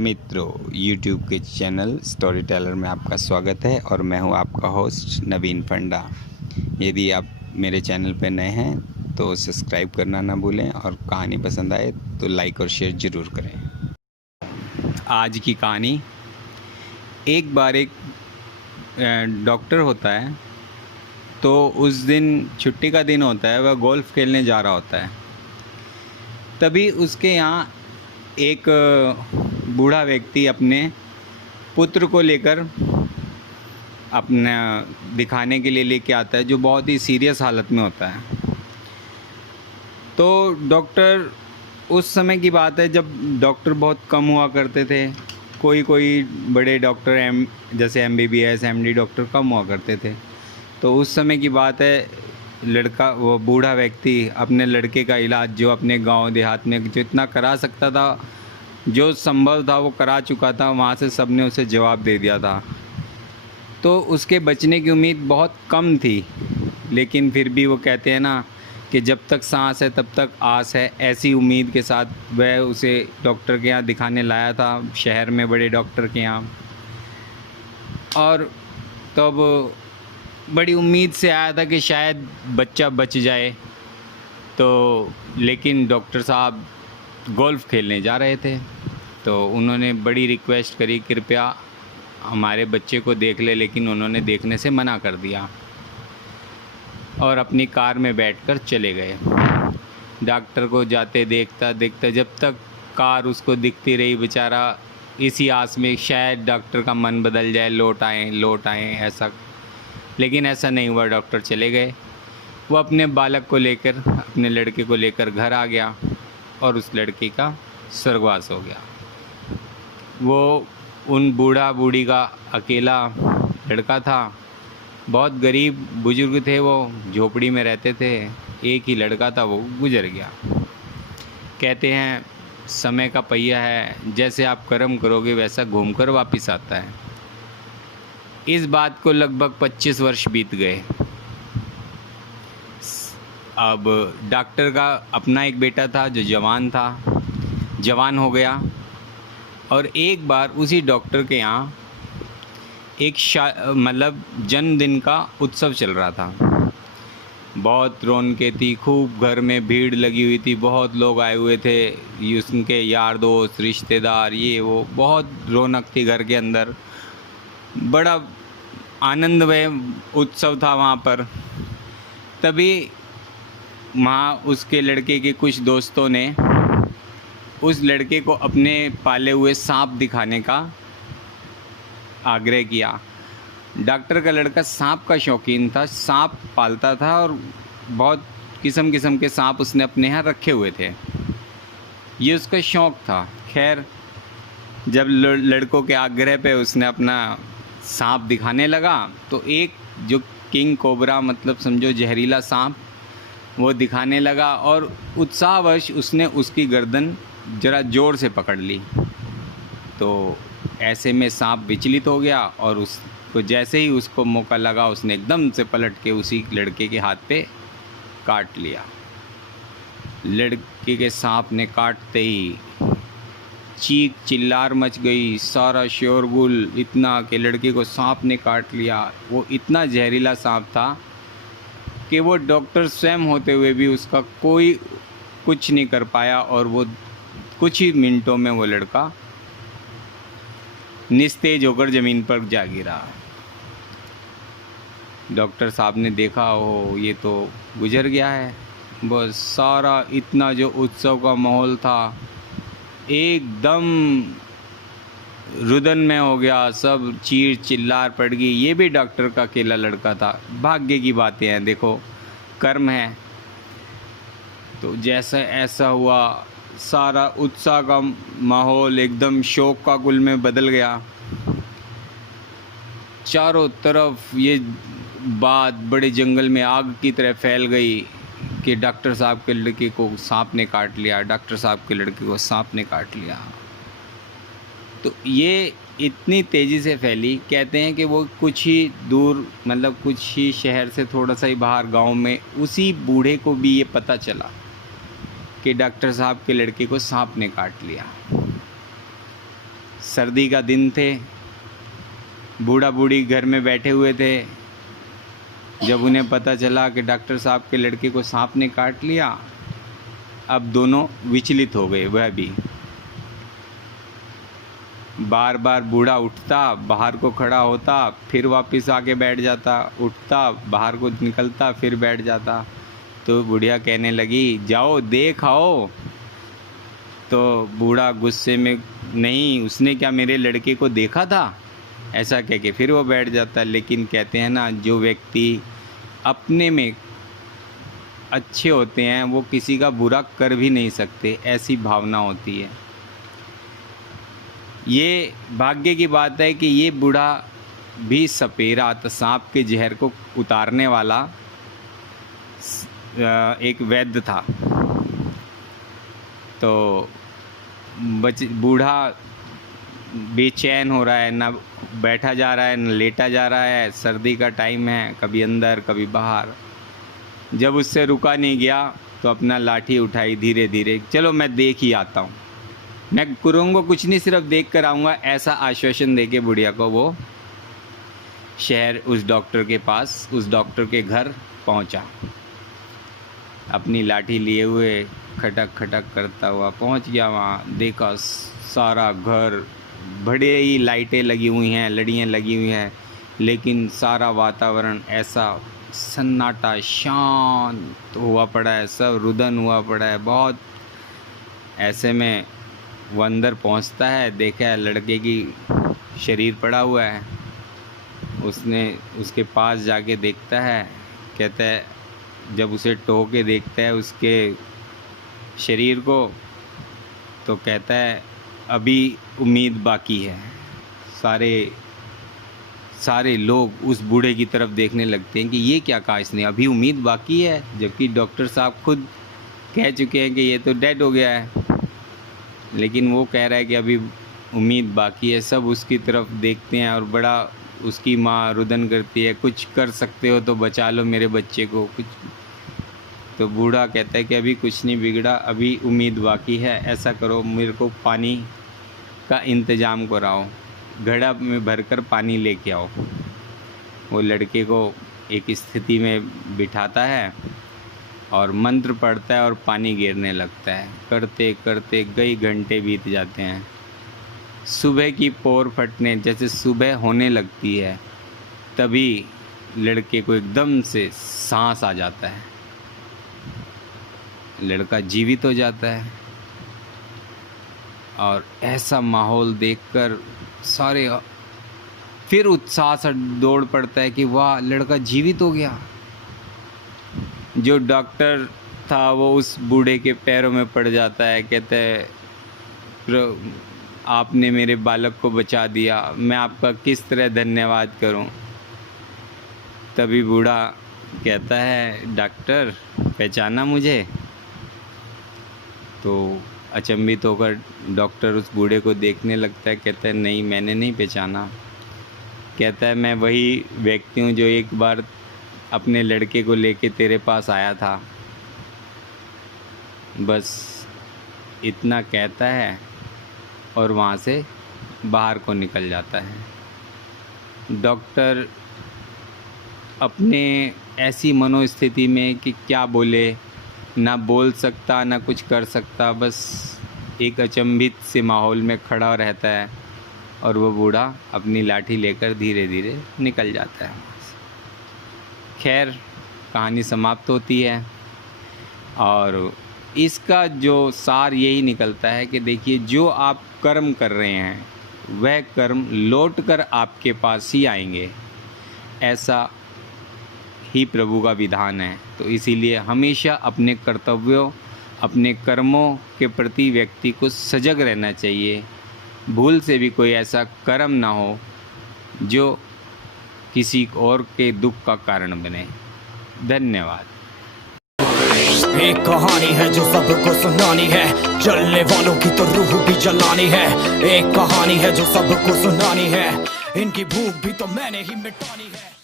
मित्रों, YouTube के channel story teller में आपका स्वागत है और मैं हूं आपका होस्ट नवीन पंडा। यदि आप मेरे चैनल पर नए हैं तो सब्सक्राइब करना ना भूलें और कहानी पसंद आए तो लाइक और शेयर ज़रूर करें। आज की कहानी, एक बार एक डॉक्टर होता है तो उस दिन छुट्टी का दिन होता है, वह गोल्फ़ खेलने जा रहा होता है। तभी उसके यहाँ एक बूढ़ा व्यक्ति अपने पुत्र को लेकर अपना दिखाने के लिए लेके आता है, जो बहुत ही सीरियस हालत में होता है। तो डॉक्टर, उस समय की बात है जब डॉक्टर बहुत कम हुआ करते थे। कोई बड़े डॉक्टर जैसे MBBS MD डॉक्टर कम हुआ करते थे। तो उस समय की बात है, वो बूढ़ा व्यक्ति अपने लड़के का इलाज जो अपने गांव देहात में जितना करा सकता था, जो संभव था वो करा चुका था। वहाँ से सब ने उसे जवाब दे दिया था। तो उसके बचने की उम्मीद बहुत कम थी, लेकिन फिर भी वो कहते हैं ना कि जब तक सांस है तब तक आस है। ऐसी उम्मीद के साथ वह उसे डॉक्टर के यहाँ दिखाने लाया था, शहर में बड़े डॉक्टर के यहाँ। और तब बड़ी उम्मीद से आया था कि शायद बच्चा बच जाए। तो लेकिन डॉक्टर साहब गोल्फ़ खेलने जा रहे थे, तो उन्होंने बड़ी रिक्वेस्ट करी, कृपया हमारे बच्चे को देख ले, लेकिन उन्होंने देखने से मना कर दिया और अपनी कार में बैठकर चले गए। डॉक्टर को जाते देखता देखता जब तक कार उसको दिखती रही, बेचारा इसी आस में शायद डॉक्टर का मन बदल जाए, लौट आएँ ऐसा। लेकिन ऐसा नहीं हुआ, डॉक्टर चले गए। वो अपने बालक को लेकर, अपने लड़के को लेकर घर आ गया और उस लड़के का स्वर्गवास हो गया। वो उन बूढ़ा बूढ़ी का अकेला लड़का था। बहुत गरीब बुजुर्ग थे, वो झोपड़ी में रहते थे। एक ही लड़का था, वो गुजर गया। कहते हैं समय का पहिया है, जैसे आप कर्म करोगे वैसा घूमकर वापस आता है। इस बात को लगभग 25 वर्ष बीत गए। अब डॉक्टर का अपना एक बेटा था जो जवान हो गया। और एक बार उसी डॉक्टर के यहाँ एक जन्मदिन का उत्सव चल रहा था। बहुत रौनकें थी, खूब घर में भीड़ लगी हुई थी, बहुत लोग आए हुए थे, उनके यार दोस्त रिश्तेदार, ये वो, बहुत रौनक थी घर के अंदर। बड़ा आनंदमय उत्सव था वहाँ पर। तभी वहाँ उसके लड़के के कुछ दोस्तों ने उस लड़के को अपने पाले हुए सांप दिखाने का आग्रह किया। डॉक्टर का लड़का सांप का शौकीन था, सांप पालता था और बहुत किस्म किस्म के सांप उसने अपने यहाँ रखे हुए थे। ये उसका शौक़ था। खैर, जब लड़कों के आग्रह पे उसने अपना सांप दिखाने लगा, तो एक जो किंग कोबरा, मतलब समझो जहरीला सांप, वो दिखाने लगा और उत्साहवश उसने उसकी गर्दन ज़रा ज़ोर से पकड़ ली। तो ऐसे में सांप विचलित हो गया और उसको जैसे ही उसको मौका लगा, उसने एकदम से पलट के उसी लड़के के हाथ पे काट लिया। लड़के के सांप ने काटते ही चीख चिल्लार मच गई, सारा शोरगुल, इतना कि लड़के को सांप ने काट लिया। वो इतना जहरीला सांप था कि वो डॉक्टर स्वयं होते हुए भी उसका कोई कुछ नहीं कर पाया और वो कुछ ही मिनटों में वो लड़का निस्तेज होकर ज़मीन पर जा गिरा। डॉक्टर साहब ने देखा, हो ये तो गुजर गया है। बस सारा इतना जो उत्सव का माहौल था एकदम रुदन में हो गया, सब चीर चिल्लार पड़ गई। ये भी डॉक्टर का अकेला लड़का था। भाग्य की बातें हैं, देखो, कर्म है। तो जैसा ऐसा हुआ, सारा उत्साह का माहौल एकदम शोक का गुल में बदल गया। चारों तरफ ये बात बड़े जंगल में आग की तरह फैल गई कि डॉक्टर साहब के लड़के को सांप ने काट लिया, डॉक्टर साहब के लड़के को सांप ने काट लिया। तो ये इतनी तेज़ी से फैली, कहते हैं कि वो कुछ ही दूर, मतलब कुछ ही शहर से थोड़ा सा ही बाहर गांव में उसी बूढ़े को भी ये पता चला कि डॉक्टर साहब के लड़के को सांप ने काट लिया। सर्दी का दिन थे, बूढ़ा बूढ़ी घर में बैठे हुए थे। जब उन्हें पता चला कि डॉक्टर साहब के लड़के को सांप ने काट लिया, अब दोनों विचलित हो गए। वह भी बार बार बूढ़ा उठता, बाहर को खड़ा होता, फिर वापस आके बैठ जाता, उठता, बाहर को निकलता, फिर बैठ जाता। तो बुढ़िया कहने लगी, जाओ देख आओ। तो बूढ़ा गुस्से में, नहीं, उसने क्या मेरे लड़के को देखा था, ऐसा कह के फिर वो बैठ जाता। लेकिन कहते हैं ना, जो व्यक्ति अपने में अच्छे होते हैं वो किसी का बुरा कर भी नहीं सकते, ऐसी भावना होती है। ये भाग्य की बात है कि ये बूढ़ा भी सपेरा सांप के जहर को उतारने वाला एक वैद्य था। तो बूढ़ा बेचैन हो रहा है, ना बैठा जा रहा है ना लेटा जा रहा है। सर्दी का टाइम है, कभी अंदर कभी बाहर। जब उससे रुका नहीं गया तो अपना लाठी उठाई धीरे धीरे, चलो मैं देख ही आता हूँ, मैं करूँगा कुछ नहीं, सिर्फ देख कर आऊँगा, ऐसा आश्वासन देके बुढ़िया को वो शहर उस डॉक्टर के पास, उस डॉक्टर के घर पहुँचा। अपनी लाठी लिए हुए खटक खटक करता हुआ पहुँच गया वहाँ। देखा सारा घर, बड़े ही लाइटें लगी हुई हैं, लड़ियाँ लगी हुई हैं, लेकिन सारा वातावरण ऐसा सन्नाटा शांत हुआ पड़ा है, सब रुदन हुआ पड़ा है बहुत। ऐसे में वो अंदर पहुंचता है, देखा है लड़के की शरीर पड़ा हुआ है। उसने उसके पास जाके देखता है, कहता है, जब उसे टो के देखता है उसके शरीर को, तो कहता है अभी उम्मीद बाकी है। सारे लोग उस बूढ़े की तरफ देखने लगते हैं कि ये क्या कहा इसने, अभी उम्मीद बाकी है, जबकि डॉक्टर साहब खुद कह चुके हैं कि ये तो डेड हो गया है। लेकिन वो कह रहा है कि अभी उम्मीद बाकी है। सब उसकी तरफ देखते हैं और बड़ा उसकी माँ रुदन करती है, कुछ कर सकते हो तो बचा लो मेरे बच्चे को कुछ। तो बूढ़ा कहता है कि अभी कुछ नहीं बिगड़ा, अभी उम्मीद बाकी है। ऐसा करो, मेरे को पानी का इंतज़ाम कराओ, घड़ा में भरकर पानी लेके आओ। वो लड़के को एक स्थिति में बिठाता है और मंत्र पढ़ता है और पानी गिरने लगता है। करते करते कई घंटे बीत जाते हैं। सुबह की पोर फटने, जैसे सुबह होने लगती है, तभी लड़के को एकदम से सांस आ जाता है, लड़का जीवित हो जाता है। और ऐसा माहौल देखकर सारे फिर उत्साह से दौड़ पड़ता है कि वाह, लड़का जीवित हो गया। जो डॉक्टर था वो उस बूढ़े के पैरों में पड़ जाता है, कहता है आपने मेरे बालक को बचा दिया, मैं आपका किस तरह धन्यवाद करूं। तभी बूढ़ा कहता है, डॉक्टर पहचाना मुझे? तो अचंभित होकर डॉक्टर उस बूढ़े को देखने लगता है, कहता है नहीं, मैंने नहीं पहचाना। कहता है मैं वही व्यक्ति हूँ जो एक बार अपने लड़के को लेके तेरे पास आया था। बस इतना कहता है और वहाँ से बाहर को निकल जाता है। डॉक्टर अपने ऐसी मनोस्थिति में कि क्या बोले, ना बोल सकता ना कुछ कर सकता, बस एक अचंभित से माहौल में खड़ा रहता है। और वो बूढ़ा अपनी लाठी लेकर धीरे धीरे निकल जाता है। खैर, कहानी समाप्त होती है और इसका जो सार यही निकलता है कि देखिए, जो आप कर्म कर रहे हैं वह कर्म लौट कर आपके पास ही आएंगे, ऐसा ही प्रभु का विधान है। तो इसीलिए हमेशा अपने कर्तव्यों, अपने कर्मों के प्रति व्यक्ति को सजग रहना चाहिए। भूल से भी कोई ऐसा कर्म ना हो जो किसी और के दुख का कारण बने। धन्यवाद। एक कहानी है जो सबको सुनानी है, जलने वालों की तो रूह भी जलानी है। एक कहानी है जो सबको सुनानी है, इनकी भूख भी तो मैंने ही मिटानी है।